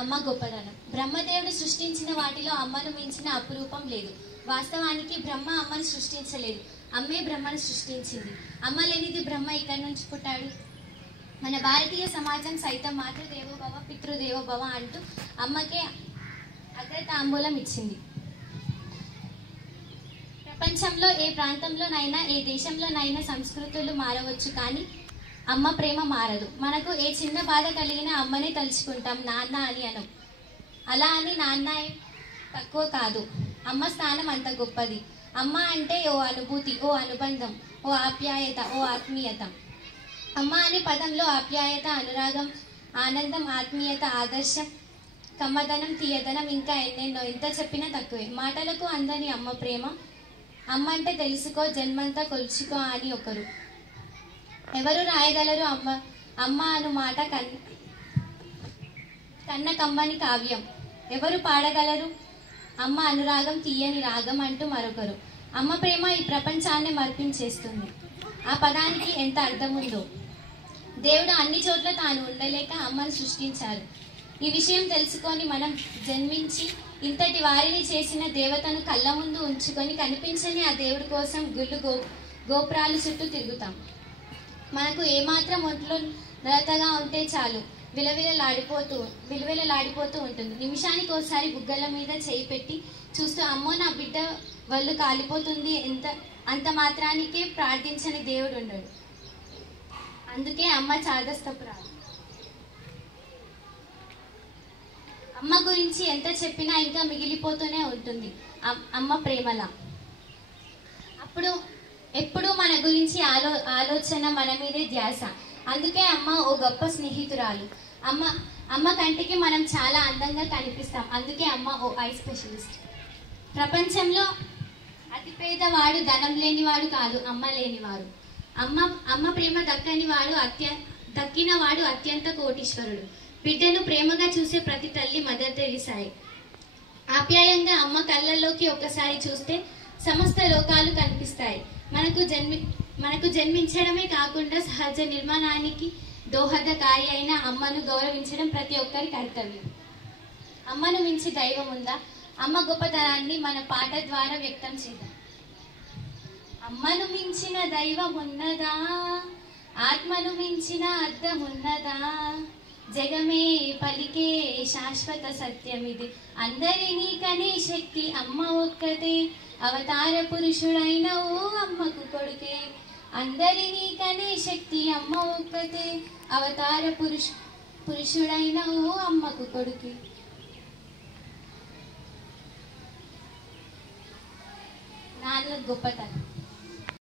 అమ్మ గొప్పదనం. బ్రహ్మదేవుడు సృష్టించిన వాటిలో అమ్మను మించిన అపురూపం లేదు. వాస్తవానికి బ్రహ్మ అమ్మను సృష్టించలేదు, అమ్మే బ్రహ్మను సృష్టించింది. అమ్మ లేనిది బ్రహ్మ ఇక్కడి నుంచి పుట్టాడు. మన భారతీయ సమాజం సైతం మాతృదేవోభవ పితృదేవోభవ అంటూ అమ్మకే అగ్రతాంబూలం ఇచ్చింది. ప్రపంచంలో ఏ ప్రాంతంలోనైనా ఏ దేశంలోనైనా సంస్కృతులు మారవచ్చు, కానీ అమ్మ ప్రేమ మారదు. మనకు ఏ చిన్న బాధ కలిగినా అమ్మనే తలుచుకుంటాం, నాన్న అని అనం. అలా అని నాన్న తక్కువ కాదు, అమ్మ స్థానం అంత గొప్పది. అమ్మ అంటే ఓ అనుభూతి, ఓ అనుబంధం, ఓ ఆప్యాయత, ఓ ఆత్మీయత. అమ్మ అనే పదంలో ఆప్యాయత, అనురాగం, ఆనందం, ఆత్మీయత, ఆదర్శం, కమ్మదనం, తీయదనం, ఇంకా ఎన్నెన్నో. ఎంత చెప్పినా తక్కువే. మాటలకు అందని అమ్మ ప్రేమ. అమ్మ అంటే తెలుసుకో, జన్మంతా కొలుచుకో అని ఒకరు. ఎవరు రాయగలరు అమ్మ అమ్మ అను మాట కన్న కమ్మని కావ్యం? ఎవరు పాడగలరు అమ్మ అనురాగం తీయని రాగం అంటూ మరొకరు. అమ్మ ప్రేమ ఈ ప్రపంచాన్ని మర్పించేస్తుంది. ఆ పదానికి ఎంత అర్థం ఉందో. దేవుడు అన్ని చోట్ల తాను ఉండలేక అమ్మను సృష్టించారు. ఈ విషయం తెలుసుకొని మనం జన్మించి ఇంతటి వారిని చేసిన దేవతను కళ్ళ ముందు ఉంచుకొని కనిపించని ఆ దేవుడి కోసం గోపురాలు చుట్టూ తిరుగుతాం. మనకు ఏమాత్రం ఒంట్లో నలతగా ఉంటే చాలు విలవిలలాడిపోతూ ఉంటుంది. నిమిషానికి ఒకసారి బుగ్గల మీద చేయి పెట్టి చూస్తూ అమ్మో నా బిడ్డ వల్లు కాలిపోతుంది అంత మాత్రానికే ప్రార్థించని దేవుడు ఉండడు. అందుకే అమ్మ చాదస్తపురాలు. అమ్మ గురించి ఎంత చెప్పినా ఇంకా మిగిలిపోతూనే ఉంటుంది అమ్మ ప్రేమలా. ఎప్పుడు మన గురించి ఆలోచన మన మీదే ధ్యాస. అందుకే అమ్మ ఓ గొప్ప స్నేహితురాలు. అమ్మ కంటికి మనం చాలా అందంగా కనిపిస్తాం. అందుకే అమ్మ ఓ ఐ స్పెషలిస్ట్. ప్రపంచంలో అతి పేదవాడు ధనం లేనివాడు కాదు, అమ్మ లేనివాడు. అమ్మ ప్రేమ దక్కినవాడు అత్యంత కోటీశ్వరుడు. బిడ్డను ప్రేమగా చూసే ప్రతి తల్లి మదర్ తెరిసాయే. ఆప్యాయంగా అమ్మ కళ్ళల్లోకి ఒక్కసారి చూస్తే సమస్త లోకాలు కనిపిస్తాయి. మనకు జన్మించడమే కాకుండా సహజ నిర్మాణానికి దోహదకారి అయిన అమ్మను గౌరవించడం ప్రతి ఒక్కరి కర్తవ్యం. అమ్మను మించి దైవం ఉందా? అమ్మ గొప్పతనాన్ని మన పాట ద్వారా వ్యక్తం చేద్దాం. అమ్మను మించిన దైవం ఉన్నదా? ఆత్మను మించిన అర్థం ఉన్నదా? జగమే పలికే శాశ్వత సత్యం ఇది. అందరినీ కనే శక్తి అమ్మ ఒక్కతే. అవతార పురుషుడైన ఓ అమ్మకు కొడుకే. అందరినీ కనే శక్తి అమ్మ ఒక్కతే. అవతార పురుషుడైన ఓ అమ్మకు కొడుకే. నాన్న గొప్పతనం.